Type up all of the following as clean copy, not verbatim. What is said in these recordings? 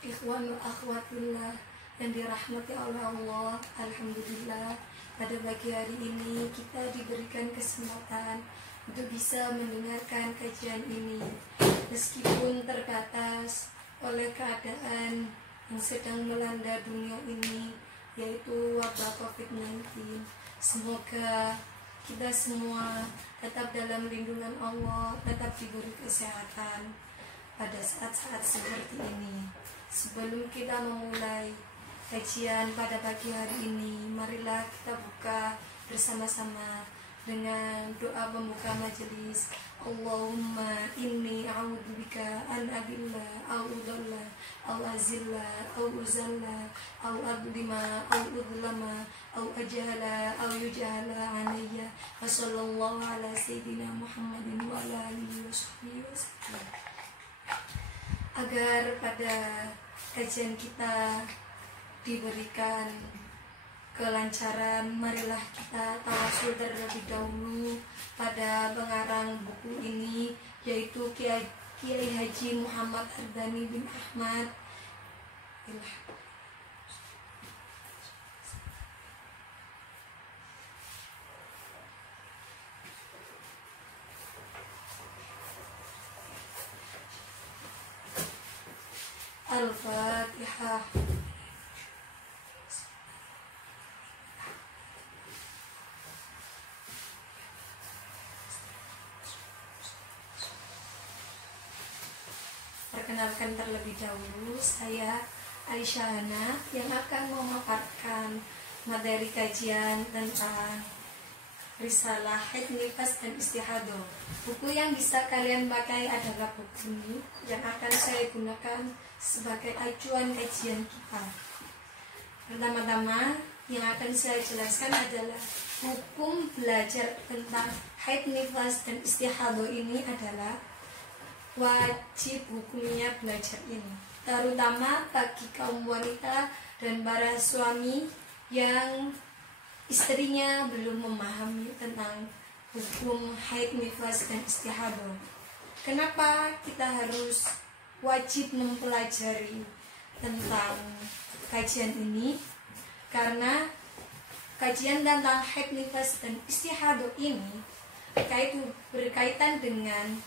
Ikhwan wa akhwatillah yang dirahmati oleh Allah, alhamdulillah pada pagi hari ini kita diberikan kesempatan untuk bisa mendengarkan kajian ini meskipun terbatas oleh keadaan yang sedang melanda dunia ini, yaitu wabah COVID-19. Semoga kita semua tetap dalam lindungan Allah, tetap diberi kesehatan pada saat-saat seperti ini. Sebelum kita memulai kajian pada pagi hari ini, marilah kita buka bersama-sama dengan doa pembuka majelis. Allahumma inni a'udzubika an adilla au udalla au azilla au uzalla au adlima au udlama au ajhala au yujhala alayya. Wa sallallahu ala sayyidina Muhammadin wa ala alihi wa sahbihi wasallam. Agar pada kajian kita diberikan kelancaran, marilah kita tawasul terlebih dahulu pada pengarang buku ini, yaitu Kiai Haji Muhammad Ardhani bin Ahmad. Al-Fatihah. Perkenalkan terlebih dahulu, saya Aisyah Hana yang akan memaparkan materi kajian tentang Risalah Haid Nifas dan Istihadah. Buku yang bisa kalian pakai adalah buku ini yang akan saya gunakan sebagai acuan kajian kita. Pertama-tama yang akan saya jelaskan adalah hukum belajar tentang haid, nifas, dan istihadah ini adalah wajib hukumnya belajar ini, terutama bagi kaum wanita dan para suami yang istrinya belum memahami tentang hukum haid, nifas, dan istihadah. Kenapa kita harus wajib mempelajari tentang kajian ini? Karena kajian tentang haid, nifas, dan istihadah ini berkaitan dengan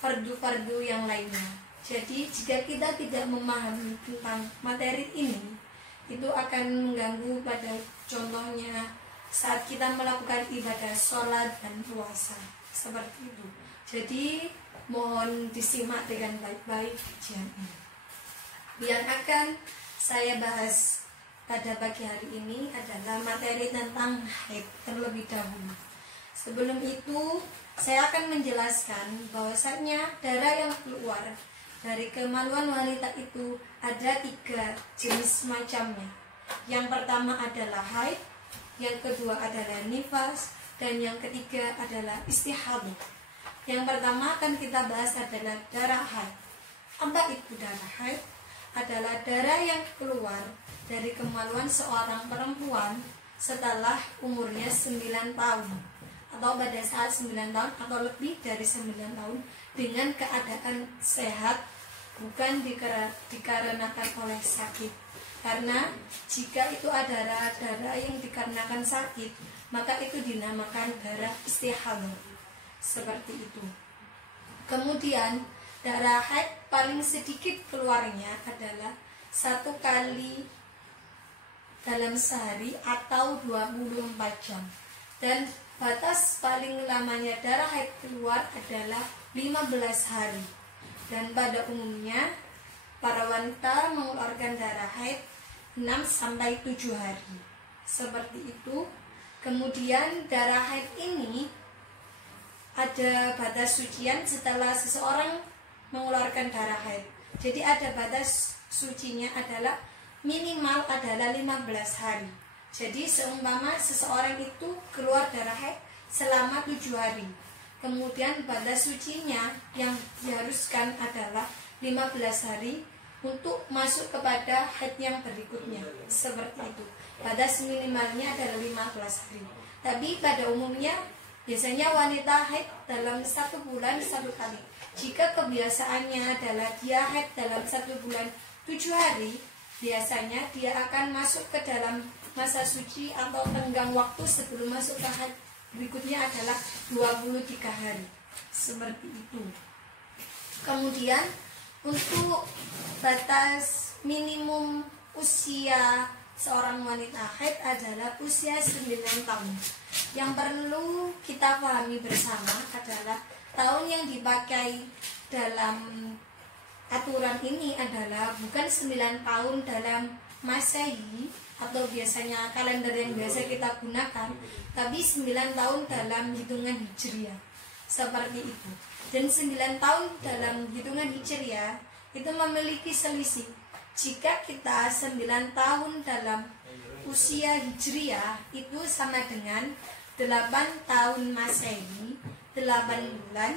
fardu-fardu yang lainnya. Jadi jika kita tidak memahami tentang materi ini, itu akan mengganggu pada contohnya saat kita melakukan ibadah sholat dan puasa, seperti itu. Jadi mohon disimak dengan baik-baik kajian ini. Yang akan saya bahas pada pagi hari ini adalah materi tentang haid terlebih dahulu. Sebelum itu, saya akan menjelaskan bahwasanya darah yang keluar dari kemaluan wanita itu ada 3 jenis macamnya. Yang pertama adalah haid, yang kedua adalah nifas, dan yang ketiga adalah istihadah. Yang pertama akan kita bahas adalah darah haid. Apa itu darah haid? Adalah darah yang keluar dari kemaluan seorang perempuan setelah umurnya 9 tahun, atau pada saat 9 tahun atau lebih dari 9 tahun dengan keadaan sehat, bukan dikarenakan oleh sakit. Karena jika itu ada darah yang dikarenakan sakit, maka itu dinamakan darah istihadah. Seperti itu. Kemudian darah haid paling sedikit keluarnya adalah 1 kali dalam sehari atau 24 jam. Dan batas paling lamanya darah haid keluar adalah 15 hari. Dan pada umumnya para wanita mengeluarkan darah haid 6-7 hari. Seperti itu. Kemudian darah haid ini ada batas sucian setelah seseorang mengeluarkan darah haid. Jadi ada batas sucinya adalah minimal adalah 15 hari. Jadi seumpama seseorang itu keluar darah haid selama 7 hari, kemudian batas sucinya yang diharuskan adalah 15 hari untuk masuk kepada haid yang berikutnya. Seperti itu. Batas minimalnya adalah 15 hari. Tapi pada umumnya biasanya wanita haid dalam 1 bulan 1 kali. Jika kebiasaannya adalah dia haid dalam 1 bulan 7 hari, biasanya dia akan masuk ke dalam masa suci atau tenggang waktu sebelum masuk ke haid berikutnya adalah 23 hari. Seperti itu. Kemudian untuk batas minimum usia seorang wanita haid adalah usia 9 tahun. Yang perlu kita pahami bersama adalah tahun yang dipakai dalam aturan ini adalah bukan 9 tahun dalam Masehi atau biasanya kalender yang biasa kita gunakan, tapi 9 tahun dalam hitungan Hijriah. Seperti itu. Dan 9 tahun dalam hitungan Hijriah itu memiliki selisih. Jika kita 9 tahun dalam usia Hijriah itu sama dengan 8 tahun Masehi, 8 bulan,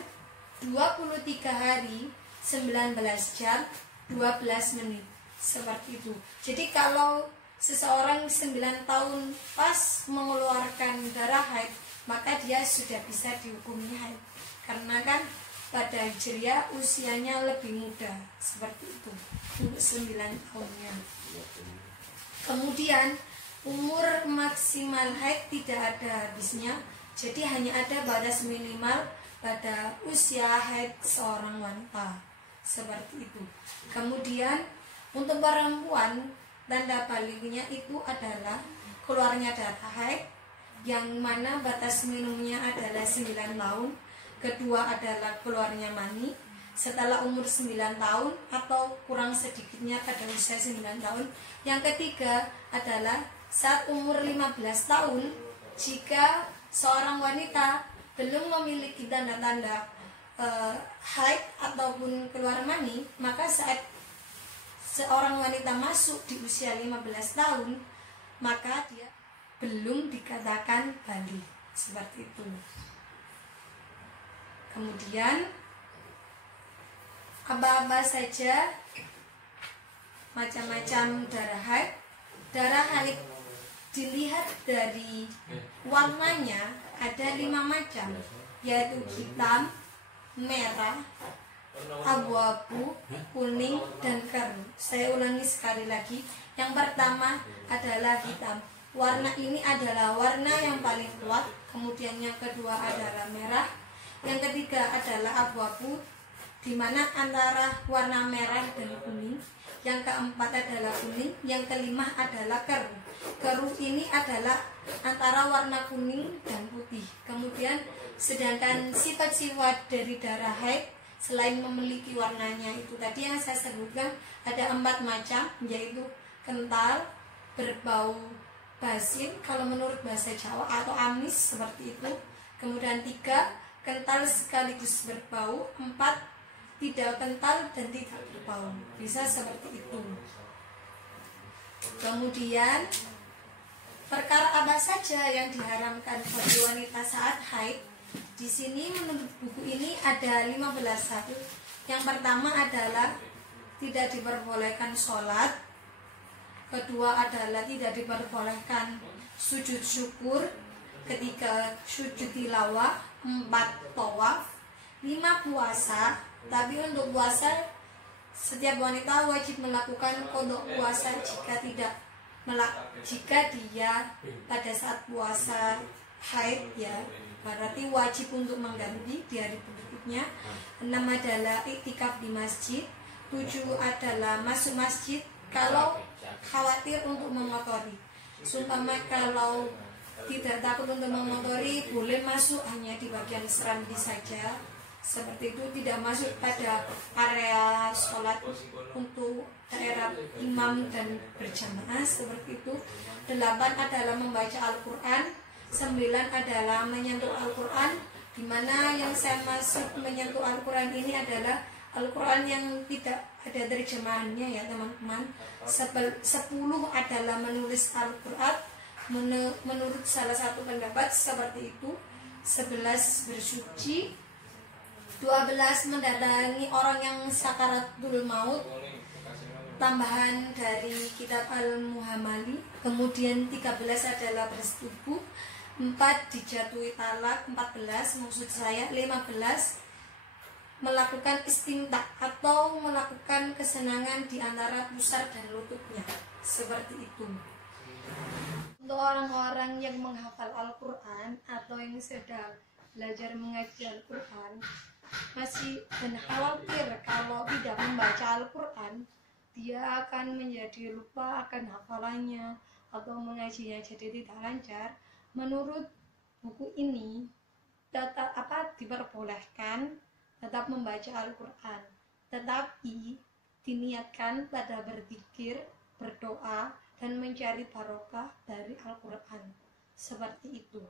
23 hari, 19 jam, 12 menit. Seperti itu. Jadi kalau seseorang 9 tahun pas mengeluarkan darah haid, maka dia sudah bisa dihukumi haid. Karena kan pada Hijriah usianya lebih muda. Seperti itu. Untuk 9 tahunnya. Kemudian umur maksimal haid tidak ada habisnya. Jadi hanya ada batas minimal pada usia haid seorang wanita. Seperti itu. Kemudian untuk perempuan tanda baliknya itu adalah keluarnya darah haid, yang mana batas minimumnya adalah 9 tahun. Kedua adalah keluarnya mani setelah umur 9 tahun atau kurang sedikitnya pada usia 9 tahun. Yang ketiga adalah saat umur 15 tahun, jika seorang wanita belum memiliki tanda-tanda haid ataupun keluar mani, maka saat seorang wanita masuk di usia 15 tahun, maka dia belum dikatakan balik. Seperti itu. Kemudian apa-apa saja macam-macam darah haid. Darah haid dilihat dari warnanya ada 5 macam, yaitu hitam, merah, abu-abu, kuning, dan keruh. Saya ulangi sekali lagi. Yang pertama adalah hitam. Warna ini adalah warna yang paling kuat. Kemudian yang kedua adalah merah. Yang ketiga adalah abu-abu, di mana antara warna merah dan kuning. Yang keempat adalah kuning. Yang kelima adalah keruh. Keruh ini adalah antara warna kuning dan putih. Kemudian sedangkan sifat-sifat dari darah haid selain memiliki warnanya itu tadi yang saya sebutkan ada 4 macam, yaitu kental, berbau basin kalau menurut bahasa Jawa, atau amis seperti itu. Kemudian 3, kental sekaligus berbau. 4, tidak kental dan tidak berbau. Bisa seperti itu. Kemudian perkara apa saja yang diharamkan bagi wanita saat haid? Di sini menurut buku ini ada 15 hal. Yang pertama adalah tidak diperbolehkan sholat. Kedua adalah tidak diperbolehkan sujud syukur. Ketiga sujud tilawah. 4 tawaf. 5 puasa. Tapi untuk puasa setiap wanita wajib melakukan qadha puasa jika dia pada saat puasa haid, ya berarti wajib untuk mengganti di hari berikutnya. 6 adalah iktikaf di masjid. 7 adalah masuk masjid kalau khawatir untuk mengotori. Sumpama kalau tidak takut untuk mengotori, boleh masuk hanya di bagian serambi saja. Seperti itu, tidak masuk pada area sholat untuk daerah imam dan berjamaah. Seperti itu. 8 adalah membaca Al-Quran. 9 adalah menyentuh Al-Quran, dimana yang saya maksud menyentuh Al-Quran ini adalah Al-Quran yang tidak ada terjemahannya, ya teman-teman. 10 adalah menulis Al-Quran menurut salah satu pendapat seperti itu. 11 bersuci. 12 mendatangi orang yang sakaratul maut, tambahan dari kitab Al-Muhammali. Kemudian 13 adalah bersetubuh. 4 dijatuhi talak. 14 maksud saya 15 melakukan istimta atau melakukan kesenangan di antara pusar dan lututnya, seperti itu. Untuk orang-orang yang menghafal Al-Quran atau yang sedang belajar mengaji Al-Quran, masih dan khawatir kalau tidak membaca Al-Quran, dia akan menjadi lupa akan hafalannya atau mengajinya jadi tidak lancar. Menurut buku ini diperbolehkan tetap membaca Al-Quran, tetapi diniatkan pada berzikir, berdoa, dan mencari barokah dari Al-Quran, seperti itu.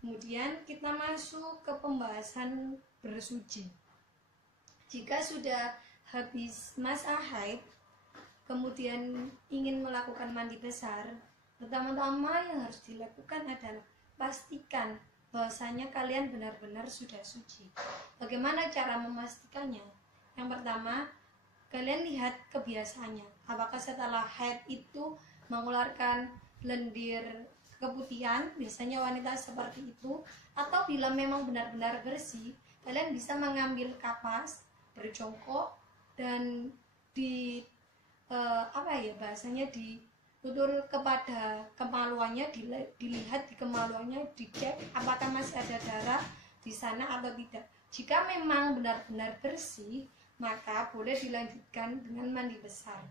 Kemudian kita masuk ke pembahasan bersuci. Jika sudah habis masa haid, kemudian ingin melakukan mandi besar, pertama-tama yang harus dilakukan adalah pastikan bahwasanya kalian benar-benar sudah suci. Bagaimana cara memastikannya? Yang pertama, kalian lihat kebiasaannya. Apakah setelah haid itu mengeluarkan lendir keputihan, biasanya wanita seperti itu, atau bila memang benar-benar bersih, kalian bisa mengambil kapas, berjongkok, dan ditutur kepada kemaluannya, dilihat di kemaluannya, dicek apakah masih ada darah di sana atau tidak. Jika memang benar-benar bersih, maka boleh dilanjutkan dengan mandi besar.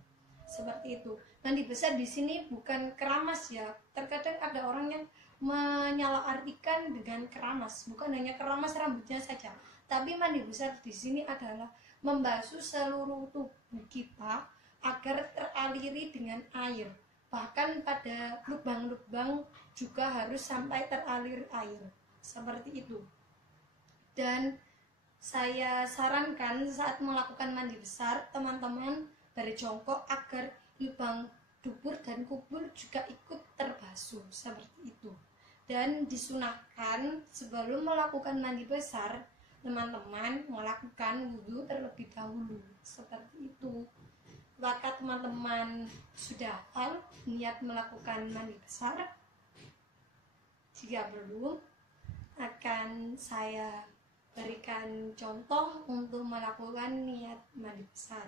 Seperti itu. Mandi besar di sini bukan keramas ya. Terkadang ada orang yang menyalahartikan dengan keramas, bukan hanya keramas rambutnya saja. Tapi mandi besar di sini adalah membasuh seluruh tubuh kita agar teraliri dengan air. Bahkan pada lubang-lubang juga harus sampai teralir air. Seperti itu. Dan saya sarankan saat melakukan mandi besar, teman-teman berjongkok agar lubang dubur dan kubur juga ikut terbasuh, seperti itu. Dan disunahkan sebelum melakukan mandi besar, teman-teman melakukan wudhu terlebih dahulu, seperti itu. Apakah teman-teman sudah hafal niat melakukan mandi besar? Jika belum, akan saya berikan contoh untuk melakukan niat mandi besar.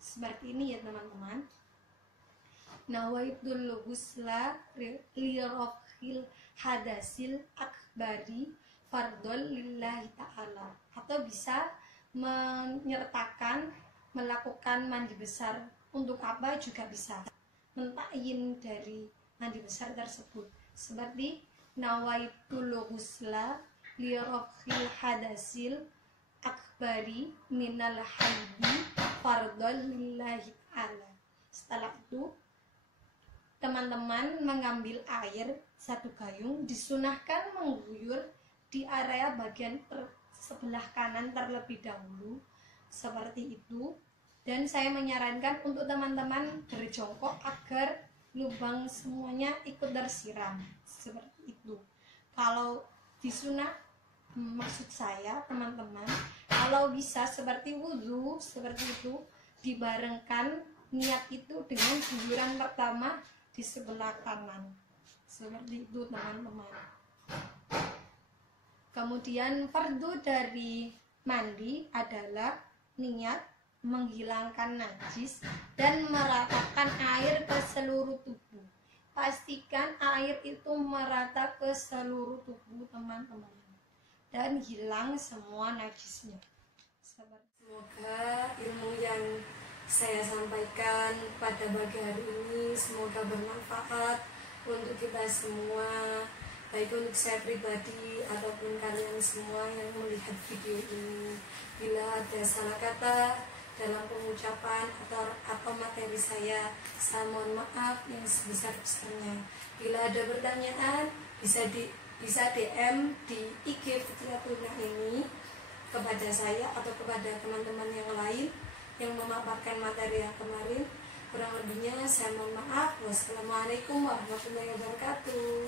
Seperti ini ya teman-teman. Nawaitul ghusla lirafil hadasil akbari fardol lillahi ta'ala. Atau bisa menyertakan melakukan mandi besar untuk apa juga bisa. Mentakyin dari mandi besar tersebut. Seperti nawaitul ghusla lirafil hadasil akbari minal haidi fardol lillahi ta'ala. Setelah itu teman-teman mengambil air 1 gayung, disunahkan mengguyur di area bagian sebelah kanan terlebih dahulu, seperti itu. Dan saya menyarankan untuk teman-teman berjongkok agar lubang semuanya ikut tersiram, seperti itu. Kalau disunah, maksud saya teman-teman, kalau bisa seperti wudhu, seperti itu, dibarengkan niat itu dengan guyuran pertama di sebelah kanan, seperti itu teman-teman. Kemudian fardu dari mandi adalah niat menghilangkan najis dan meratakan air ke seluruh tubuh. Pastikan air itu merata ke seluruh tubuh teman-teman dan hilang semua najisnya. Semoga ilmu yang saya sampaikan pada pagi hari ini semoga bermanfaat untuk kita semua, baik untuk saya pribadi ataupun kalian semua yang melihat video ini. Bila ada salah kata dalam pengucapan atau materi saya mohon maaf yang sebesar-besarnya. Bila ada pertanyaan bisa DM di IG Fitriatuna ini kepada saya atau kepada teman-teman yang lain yang memaparkan materi yang kemarin. Kurang lebihnya saya mohon maaf. Wassalamualaikum warahmatullahi wabarakatuh.